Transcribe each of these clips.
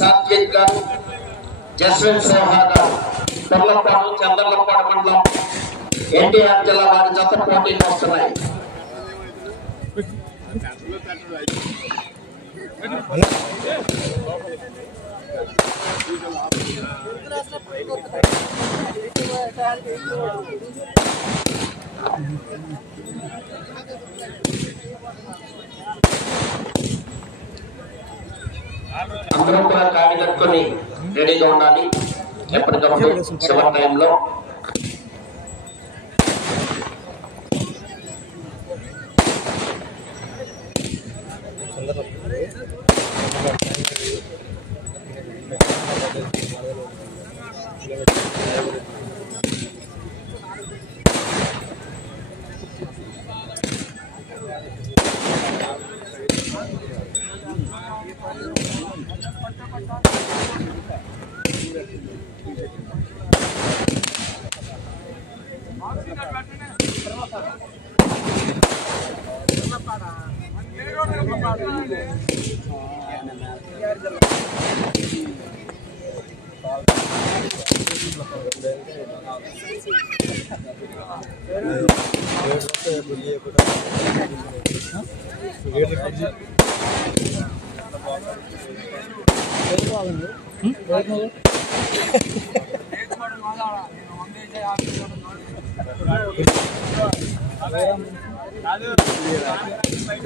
సాత్విక్. గారు జస్వంత్ సోహా గారు తొర్లపాడు చంద్రలపాడు మండలం ఎన్టీఆర్ జిల్లా వారి జత పోటీకి వస్తున్నాయి. అందరూ కూడా కాడి కట్టుకొని రెడీగా ఉండాలి. ఎప్పటికప్పుడు చివరి టైంలో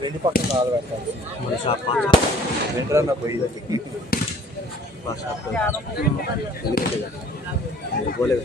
రెండు పక్కన నాలుగు పెట్టాలి మన షాప్ వెంటనే పోయి మా షాప్ పోలేదు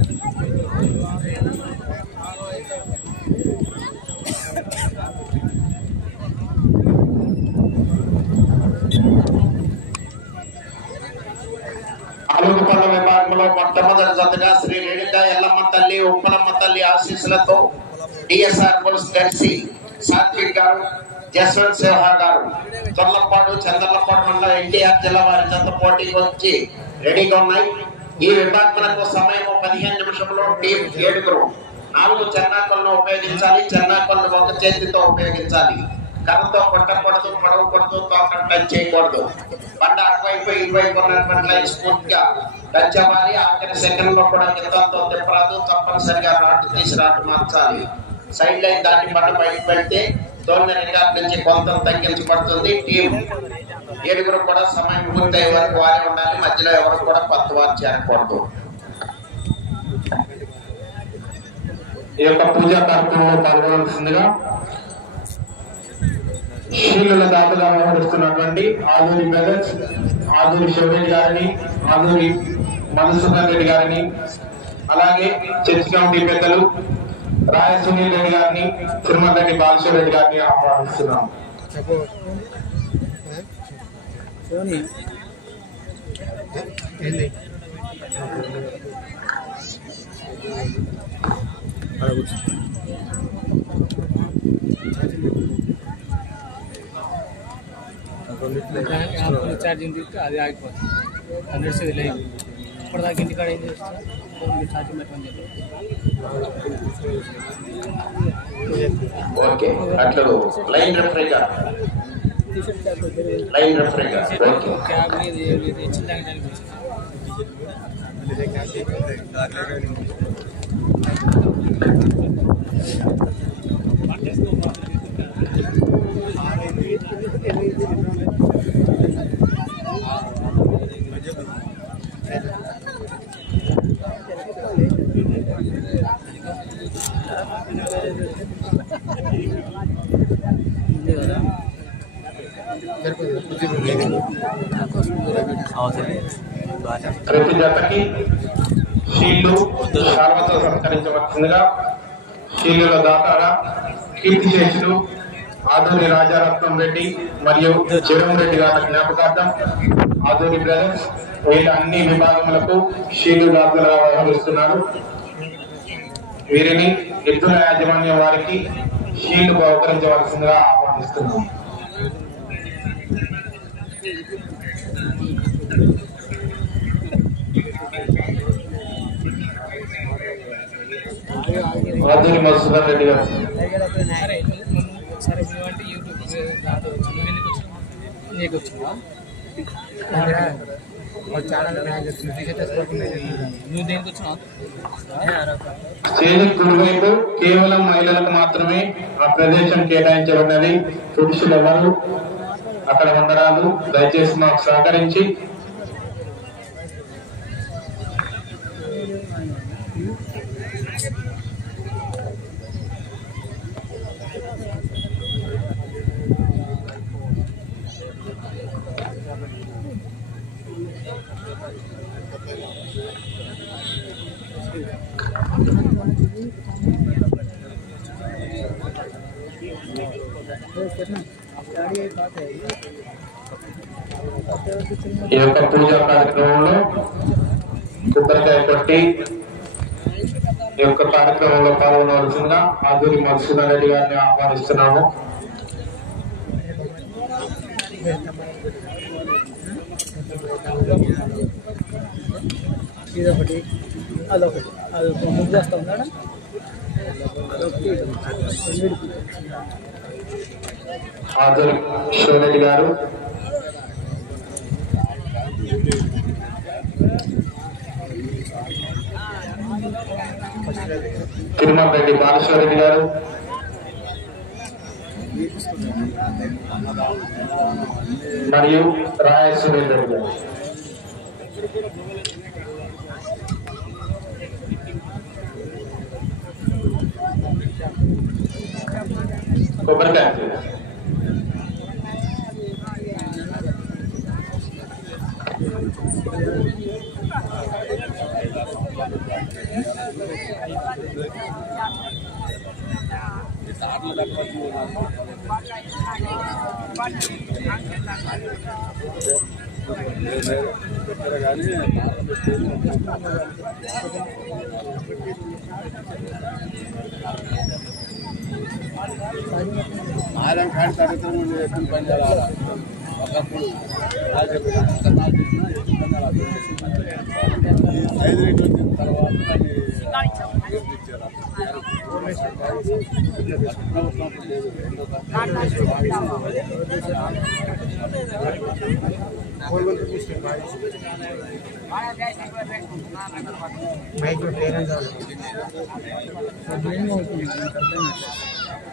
మొట్టమొదటి జతగా శ్రీ రేణుక ఎల్లమ్మ తల్లి ఉప్పలమ్మ తల్లి ఆశీస్సులతో డిఎస్ఆర్ పోలీస్ దర్శి సాత్విక్ గారు జస్వంత్ సిన్హా గారు తొర్లపాడు చంద్రలపాడు మండలం ఎన్టీఆర్ జిల్లా వారి చెంత పోటీకి వచ్చి రెడీగా ఉన్నాయి. ఈ విభాగములకు సమయం పదిహేను నిమిషంలో టీం ఏడుగురు. నాలుగు చెన్నాకులను ఉపయోగించాలి చెన్నాకులను ఒక చేతితో ఉపయోగించాలి. కర్రతో కొట్టకూడదు పడవకూడదు కొడుతూ టచ్ చేయకూడదు. బండ అటువైపు ఇటువైపు ఉన్నటువంటి లైన్స్ పూర్తిగా టచ్ ఆఖరి సెకండ్లో కూడా గిత్తంతో తిప్పరాదు తప్పనిసరిగా రాటు తీసి రాటు మార్చాలి. సైడ్ లైన్ దాటి బండ బయటకు వెళ్తే తోలిన రికార్డ్ నుంచి కొంత తగ్గించబడుతుంది. టీం ఏడుగురు కూడా సమయం పూర్తయ్యే వరకు వారే ఉండాలి. మధ్యలో ఎవరు కూడా పత్తు వారు చేరకూడదు. ఈ యొక్క పూజా కార్యక్రమంలో పాల్గొనాల్సిందిగా శీలుల దాతగా వ్యవహరిస్తున్నటువంటి ఆధునిక ఆదూరి శివరెడ్డి గారిని ఆదూరి మధుసూదన్ రెడ్డి గారిని అలాగే చర్చ్ కమిటీ పెద్దలు రాయ సునీల్ రెడ్డి గారిని తిరుమల రెడ్డి బాలశ్వర రెడ్డి గారిని ఆహ్వానిస్తున్నాం. సోని. వెళ్ళి ఛార్జింగ్ తీస్తే అది ఆగిపోతుంది. హండ్రెడ్ సెవెన్ లైవ్ ఇప్పటిదాకా ఇంటికాడ ఏం చేస్తా ఫోన్ ఛార్జింగ్ పెట్టమని చెప్పి ఓకే అట్లు లైన్ రెఫ్రిగా లైన్ రెఫ్రిగా ఓకే క్యాబ్ లేదు. లేదు ఇచ్చిన దానికి ప్రతి జతకి షీల్డ్ శాల్వతో సత్కరించవలసిందిగా షీల్డుల దాతారా కీర్తి చేసులు ఆదూరి రాజారత్నం రెడ్డి మరియు చిరం రెడ్డి గారి జ్ఞాపకార్థం ఆదూరి బ్రదర్స్ వీళ్ళ అన్ని విభాగములకు షీల్డ్ దాతలుగా వ్యవహరిస్తున్నారు వీరిని ఎద్దుల యాజమాన్యం వారికి షీలు బహుకరించవలసిందిగా ఆహ్వానిస్తున్నాం ఆదూరి మధుసూదన్ రెడ్డి గారు. సరే యూట్యూబ్ నువ్వు ఎందుకు వచ్చినావు నీకు వచ్చినావా నువ్వు దేనికి వచ్చినావు? స్టేజ్ కుడివైపు కేవలం మహిళలకు మాత్రమే ఆ ప్రదేశం కేటాయించబడినది. పురుషులు ఎవరు? అక్కడ ఉండరాదు. దయచేసి మాకు సహకరించి ఈ యొక్క పూజా కార్యక్రమంలో కొబ్బరికాయ కొట్టి ఈ యొక్క కార్యక్రమంలో పాల్గొనవలసిందిగా ఆదూరి మధుసూదన్ రెడ్డి గారిని ఆహ్వానిస్తున్నాము. ఇదొకటి అదొకటి. అదొక ముగ్గు చేస్తా ఉన్నాడా? అదొకటి ఆదూరి శివరెడ్డి గారు. తిరుమల రెడ్డి బాలశ్వరెడ్డి గారు. మరియు రాయ సురేందర్ రెడ్డి గారు. కొబ్బరికాయ. కార్యక్రమం ఎత్తున పని చేయాలి ఒకప్పుడు ఐదు రేట్లు వచ్చిన తర్వాత దాన్ని ఇచ్చారు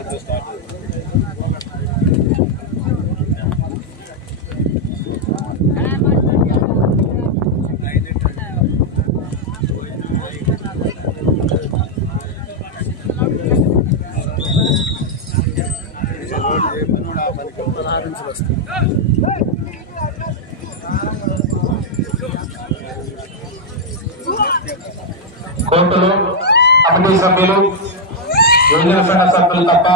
అది ఛాన్స్ స్టార్ట్ పదహారు నుంచి వస్తుంది కోర్టులో కమిటీ సభ్యులు యోజన సంఘ సభ్యులు తప్ప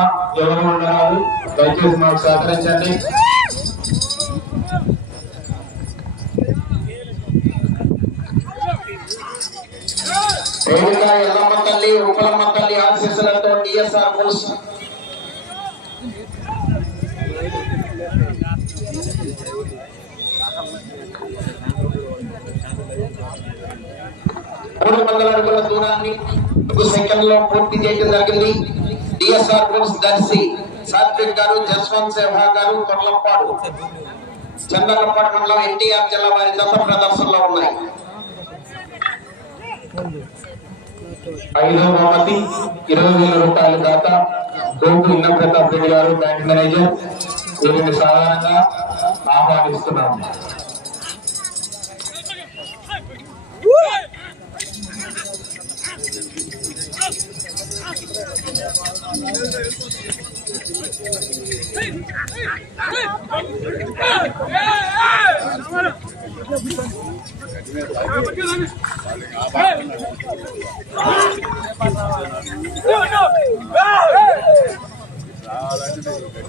ఎవరు ఉండరాదు దయచేసి మాకు సహకరించండి. రేణుక ఎల్లమ్మ తల్లి ఉపలమ్మ తల్లి ఆశీస్సులతో డిఎస్ఆర్ బుల్స్ మూడు వందల అడుగుల దూరాన్ని సెకండ్లో పూర్తి చేయడం జరిగింది. DSR bulls Darsi. సాత్విక్ గారు జస్వంత్ సేవా గారు కొర్లపాడు చంద్రలపాడు మండలం ఎన్టీఆర్ జిల్లా వారి దత్త ప్రదర్శనలో ఉన్నాయి. ఐదవ బహుమతి ఇరవై వేల రూపాయల దాత గోపు ఇన్న ప్రతాప్ రెడ్డి గారు బ్యాంక్ మేనేజర్. వీరిని సాధారణంగా ఆహ్వానిస్తున్నాము.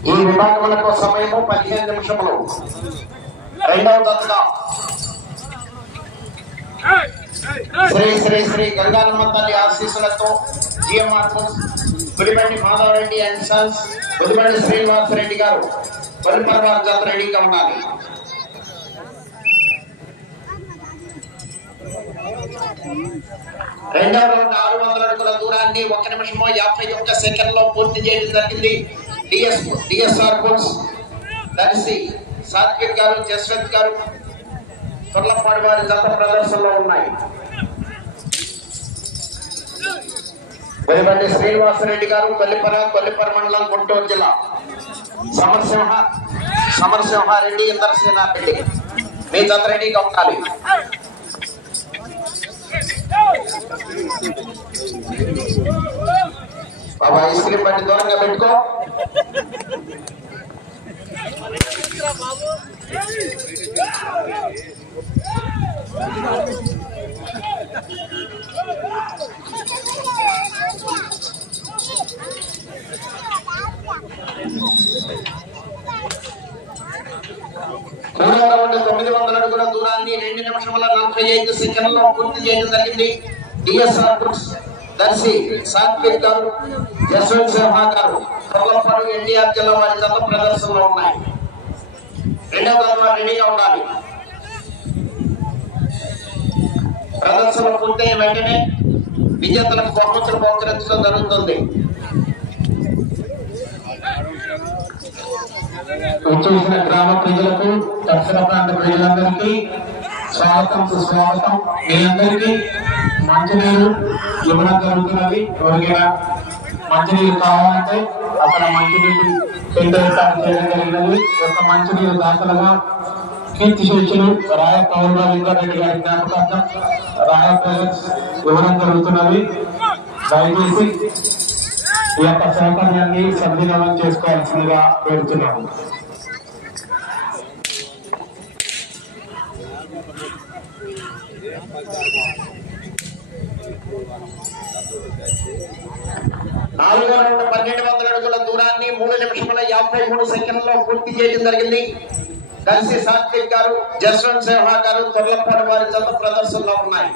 ఈ విభాగములకు సమయము పదిహేను నిమిషములు. రెండవ దత్తగా శ్రీ శ్రీ శ్రీ గంగానమ్మ తల్లి ఆశీస్సులతో GMR Gudibandi Madhavareddy and sons Gudibandi Srinivasa Reddy గారు బలిపరవారి జత ఉండాలి. రెండవ రౌండ్ ఆరు వందల అడుగుల దూరాన్ని ఒక నిమిషము యాభై ఒక్క సెకండ్లో పూర్తి చేయడం జరిగింది. DS DSR bulls Darsi Satvik గారు జస్వంత్ గారు కొల్లపాడు వారి జత ప్రదర్శనలో ఉన్నాయి. వెలుబండి శ్రీనివాసరెడ్డి గారు కొల్లిపర కొల్లిపర మండలం గుంటూరు జిల్లా. సమరసింహ సమరసింహారెడ్డి ఇంద్రసేనారెడ్డి. మీ జత ఉండాలి బాబా ఇస్త్రీ పట్టి దూరంగా పెట్టుకో. బాబు తొమ్మిది వందల అడుగుల దూరాన్ని రెండు నిమిషముల నలభై ఐదు సెకండ్లో పూర్తి చేయడం జరిగింది. డిఎస్ఆర్ గ్రూప్స్ దర్శి సాత్విక్ గారు యశ్వంత్ శర్మ గారు కొల్లపాడు ఎన్టీఆర్ జిల్లా వారి జత ప్రదర్శనలో ఉన్నాయి. రెండవ రౌండ్ రెడీగా ఉండాలి. పూర్తయిన వెంటనే విజేతలకు బహుమతులు బహుకరించడం జరుగుతుంది. వచ్చేసిన గ్రామ ప్రజలకు దక్షిణ ప్రాంత ప్రజలందరికీ స్వాగతం సుస్వాగతం. మీ అందరికీ మంచినీరు ఇవ్వడం జరుగుతున్నది. ఎవరికైనా మంచినీరు కావాలంటే అక్కడ మంచినీరు టెండర్ చేయడం జరిగినది. ఒక మంచినీరు దాతలుగా కీర్తి శేషులు రాయ పౌర్ణ వెంకటరెడ్డి గారి జ్ఞాపకార్థం రాయ ప్రజెంట్స్ ఇవ్వడం జరుగుతున్నది. దయచేసి ఈ యొక్క సౌకర్యాన్ని సద్వినియోగం చేసుకోవాల్సిందిగా కోరుతున్నాము నాలుగు రౌండ్ పన్నెండు వందల అడుగుల దూరాన్ని మూడు నిమిషముల యాభై మూడు సెకండ్లో పూర్తి చేయడం జరిగింది. దర్శి సాత్విక్ గారు జస్వంత్ సేవా గారు తొర్లపాడు వారి జత ప్రదర్శనలో ఉన్నాయి.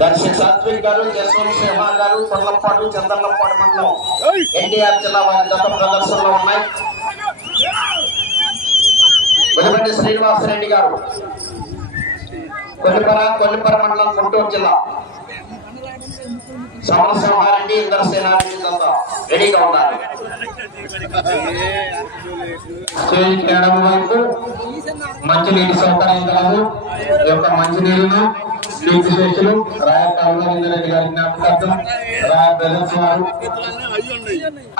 దర్శి సాత్విక్ గారు జస్వంత్ సింహ గారు తొర్లపాడు చంద్రలపాడు మండలం ఎన్టీఆర్ జిల్లా వారి జత ప్రదర్శనలో ఉన్నాయి. శ్రీనివాసరెడ్డి గారు. కొల్లిపర కొల్లిపర మండలం గుంటూరు జిల్లా. సమరసింహారెడ్డి ఇంద్రసేనారెడ్డి జత రెడీగా ఉన్నారు స్టేజ్ ఎడమ వైపు మంచినీటి సౌకర్యం కలదు ఈ యొక్క మంచినీరును నీటి స్వేచ్ఛలు రాయ కరుణారెడ్డి గారి జ్ఞాపకార్థం రాయ బ్రదర్స్ వారు.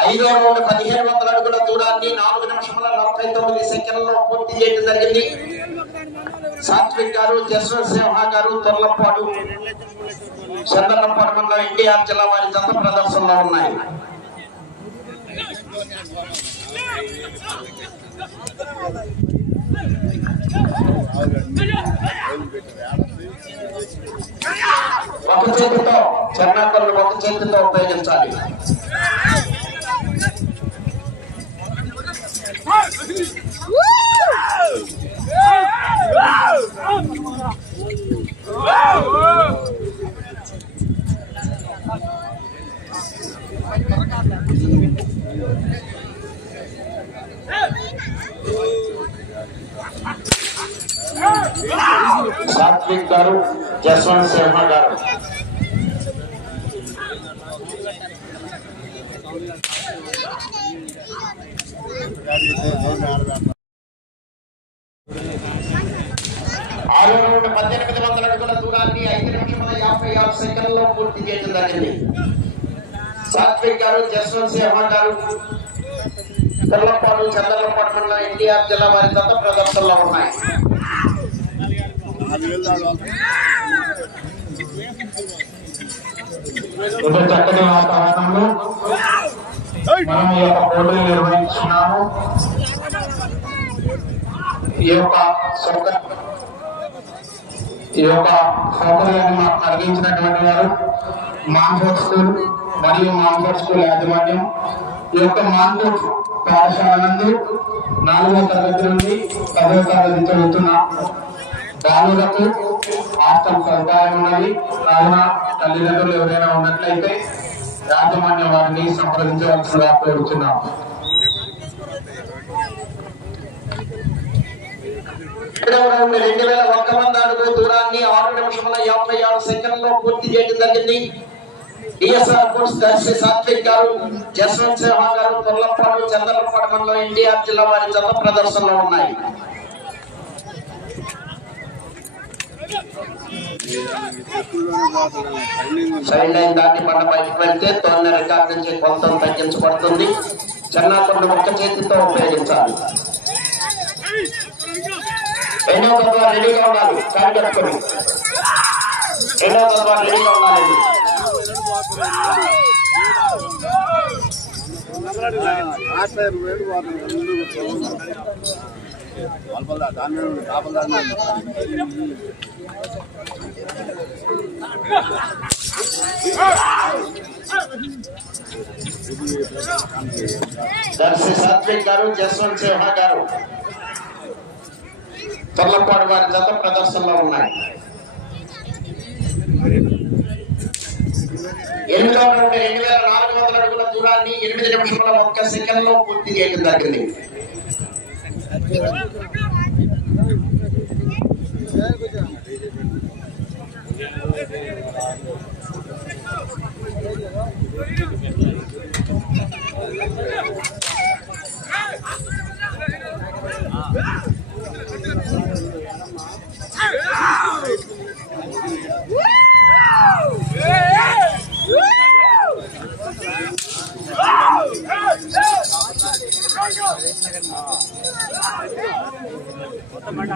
ఐదో రౌండ్ పదిహేను వందల అడుగుల దూరాన్ని నాలుగు నిమిషముల నలభై తొమ్మిది సెకండ్లలో పూర్తి చేయడం జరిగింది. సాత్విక్ గారు జస్వంత్ సింహ గారు తొర్లపాడు చంద్రనపాడు మండలం ఎన్టీఆర్ జిల్లా వారి జత ప్రదర్శనలో ఉన్నాయి ఒక చేతితో చెన్నాకర్లు ఒక చేతితో ఉపయోగించాలి Woo! సాత్విక్ గారు జస్వంత్ శర్మ గారు ఆరో రౌండ్ పద్దెనిమిది వందల అడుగుల దూరాన్ని ఐదు నిమిషముల యాభై ఆరు సెకండ్లో పూర్తి చేయడం జరిగింది సాత్విక్ గారు జస్వంత్ సింహ గారు తెల్లపాడు చంద్రలపాడు ఎన్టీఆర్ జిల్లా వారి తప్ప ప్రదర్శనలో ఉన్నాయి. ఇంత చక్కటి వాతావరణంలో మనం ఈ యొక్క పోటీలు నిర్వహించున్నాము ఈ యొక్క సౌకర్య ఈ యొక్క సౌకర్యాన్ని మాకు కలిగించినటువంటి వారు మాన్ఫోర్ట్ స్కూల్ మరియు మాన్ఫోర్ట్ స్కూల్ యాజమాన్యం. ఈ యొక్క మాన్ఫోర్ట్ పాఠశాల నందు నాలుగో తరగతి నుండి పదవ తరగతి చదువుతున్న బాలులకు హాస్టల్ సదుపాయం ఉన్నది. కావున తల్లిదండ్రులు ఎవరైనా ఉన్నట్లయితే యాజమాన్యం వారిని సంప్రదించవలసిందిగా కోరుతున్నాం ఏడవ రౌండ్ రెండు వేల ఒక్క వంద అడుగు దూరాన్ని ఆరు నిమిషముల యాభై ఆరు సెకండ్లో పూర్తి చేయడం జరిగింది. డిఎస్ఆర్ కోర్స్ దర్శి సాత్విక్ గారు జస్వంత్ సింహ గారు తొల్లపాడు చంద్రపాడు మండలం ఎన్టీఆర్ జిల్లా వారి జత ప్రదర్శనలో ఉన్నాయి. సైడ్ లైన్ దాటి పంట బయటకు వెళ్తే తొమ్మిది రికార్డు నుంచి కొంత తగ్గించబడుతుంది. చెన్నాకొండ ఒక్క చేతితో ఉపయోగించాలి. రెండో తత్వ రెడీగా ఉండాలి. కాడి కట్టుకొని రెండో తత్వ రెడీగా ఉండాలి. దర్శి సాత్విక్ గారు జస్వంత్ సింహ గారు. తొర్లపాడు వారి జత ప్రదర్శనలో ఉన్నాయి. ఎనిమిదవ రౌండ్ రెండు వేల నాలుగు వందల అడుగుల దూరాన్ని ఎనిమిది నిమిషముల ఒక్క సెకండ్లో పూర్తి చేయడం జరిగింది.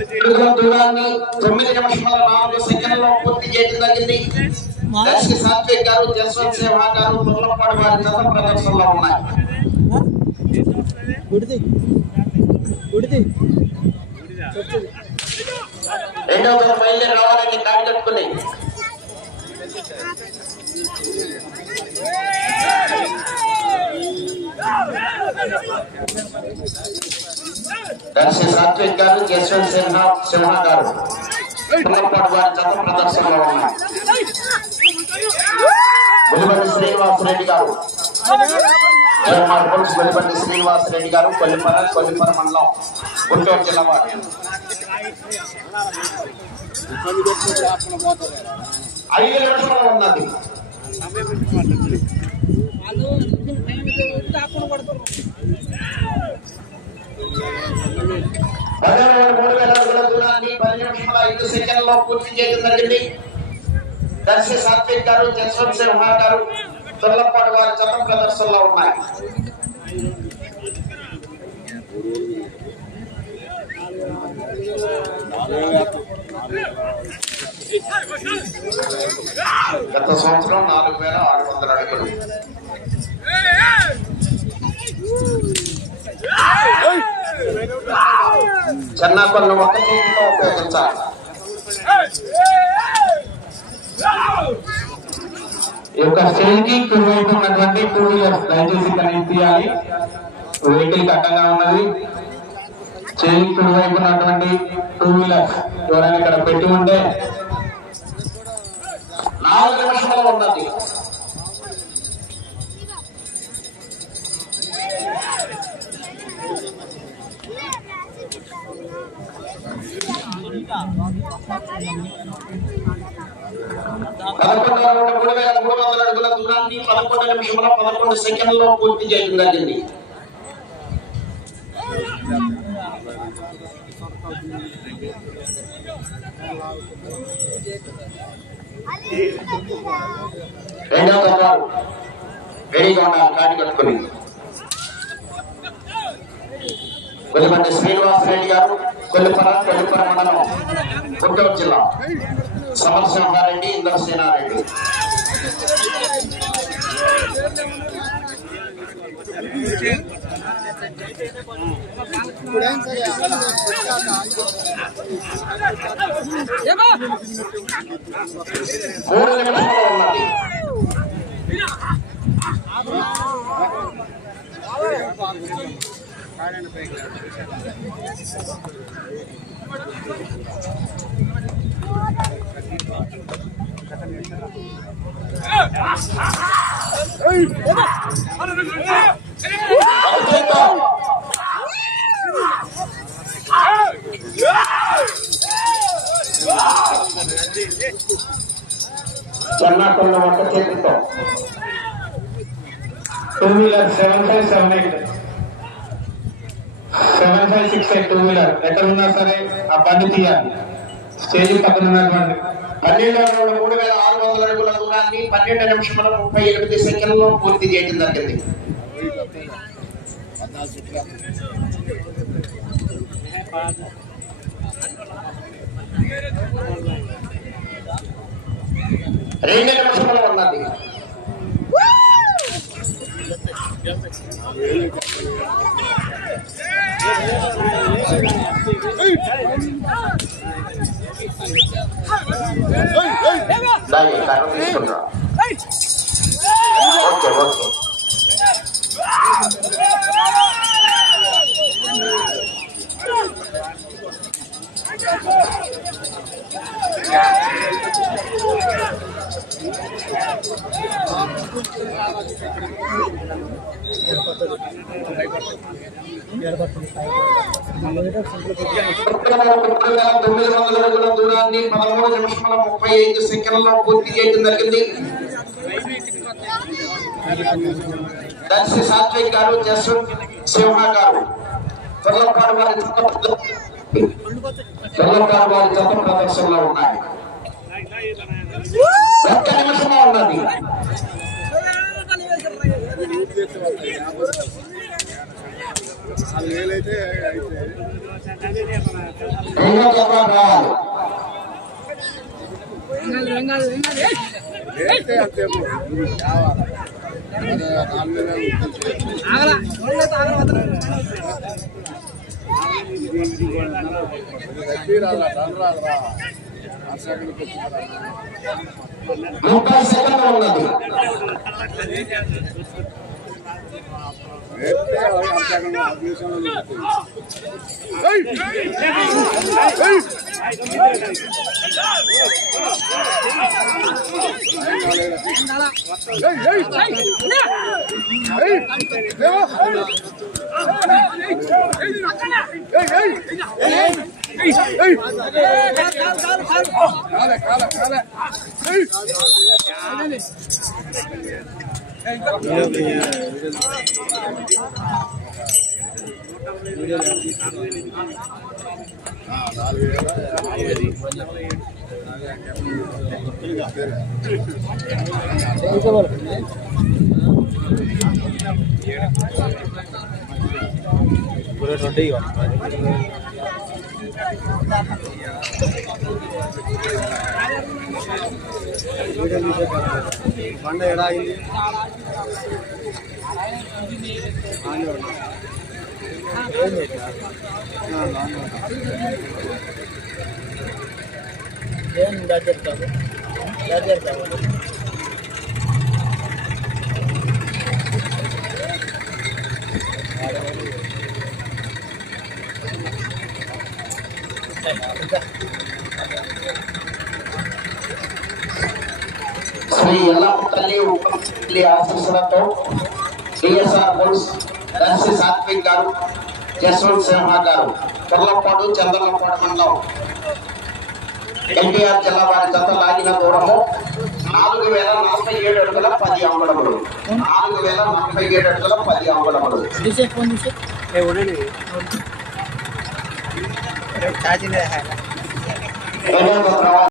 దూరాన్ని తొమ్మిది నిమిషముల నాలుగు సెకండ్లో పూర్తి చేయడం జరిగింది. దర్శి సాత్విక్ గారు జస్వంత్ సింహ గారు తొర్లపాడు వారి జత ప్రదర్శనలో ఉన్నాయి. రెండవ తరం బయలుదేరి రావాలని కాడి కట్టుకుని దర్శి సాత్విక్ గారు జస్వంత్ సిన్హా సింహ గారు తుమ్మపాడు వారి జత ప్రదర్శనలో ఉన్నాయి వెలుబడి శ్రీనివాస్ రెడ్డి గారు జగన్మార్ పులుసు శ్రీనివాస్ రెడ్డి గారు కొల్లిపర కొల్లిపర మండలం గుంటూరు జిల్లా వారు ఐదు నిమిషాలు ఉన్నది పదిహేను మూడు వేల ఐదు సెకండ్లలో పూర్తి చేయడం జరిగింది దర్శి సాత్విక్ గారు జస్వంత్ సింహ గారు దుర్లపాడు వారి జత ప్రదర్శనలో ఉన్నాయి గత సంవత్సరం నాలుగు వేల ఆరు వందల అడుగులు. చెన్నాకొండ ఒక చేతితో ఉపయోగించాలి. ఈ యొక్క స్టేజ్ కుడివైపు ఉన్నటువంటి టూ వీలర్స్ దయచేసి కనెక్ట్ చేయాలి వెహికల్ అడ్డంగా ఉన్నది. చెల్లి కి కుడివైపు ఉన్నటువంటి టూ వీలర్స్ ఎవరైనా ఇక్కడ పెట్టి ఉంటే నాలుగు నిమిషాలు ఉన్నది. మూడు వేల మూడు వందల అడుగుల దూరాన్ని పదకొండు నిమిషముల పదకొండు సెకండ్లలో పూర్తి చేయడం జరిగింది. రెండవ కట్టారు రెడీగా ఉన్నారు కాటి కట్టుకుని. కొద్దిమంది శ్రీనివాస్ రెడ్డి గారు కొల్లిపర కొల్లిపర మండలం గుంటూరు జిల్లా. సమరసింహారెడ్డి ఇంద్రసేనారెడ్డి మూడు నిమిషాలు ఉన్నది చెన్నాకొండ ఒక్క చేతితో two wheeler seven five seven eight seven five six eight two wheeler ఎక్కడ ఉన్నా సరే ఆ బండి తీయాలి. స్టేజ్ పక్కన ఉన్నటువంటి పన్నెండు వందల మూడు వేల ఆరు వందల అడుగుల దూరాన్ని పన్నెండు నిమిషముల ముప్పై ఎనిమిది సెకండ్లలో పూర్తి చేయడం జరిగింది. రెండు నిమిషముల ఉన్నది దాన్ని కర్ర తీసుకుంటా ఓకే ఓకే తొమ్మిది వందల అడుగుల దూరాన్ని పదమూడు నిమిషముల ముప్పై ఐదు సెకండ్లలో పూర్తి చేయడం జరిగింది దర్శి సాత్విక్ గారు జస్వంత్ సింహ గారు త్వరలపాడు వారి వారి ప్రదర్శనలో ఉన్నాయి ఒక్క నిమిషంలో ఉన్నది రెండో జత రావాలి ముప్పై సెకండ్లు ఉన్నది पूरे ट्वेंटी ही బండ ఎడా అయింది ఏం దగ్గర కాదు దగ్గర కావాలి శ్రీ ఎల్లమ్మ తల్లి ఉపలి ఆశీస్సులతో డిఎస్ఆర్ బుల్స్ దర్శి సాత్విక్ గారు జస్వంత్ సింహ గారు కొల్లపాడు చంద్రలపాడు మండలం. ఎన్టీఆర్ జిల్లా వారి జత లాగిన దూరము నాలుగు వేల నలభై ఏడు అడుగుల పది అంగుళములు. నాలుగు వేల నలభై ఏడు అడుగుల పది అంగుళములు. తీసే ఫోన్ తీసే రెండవ తర్వాత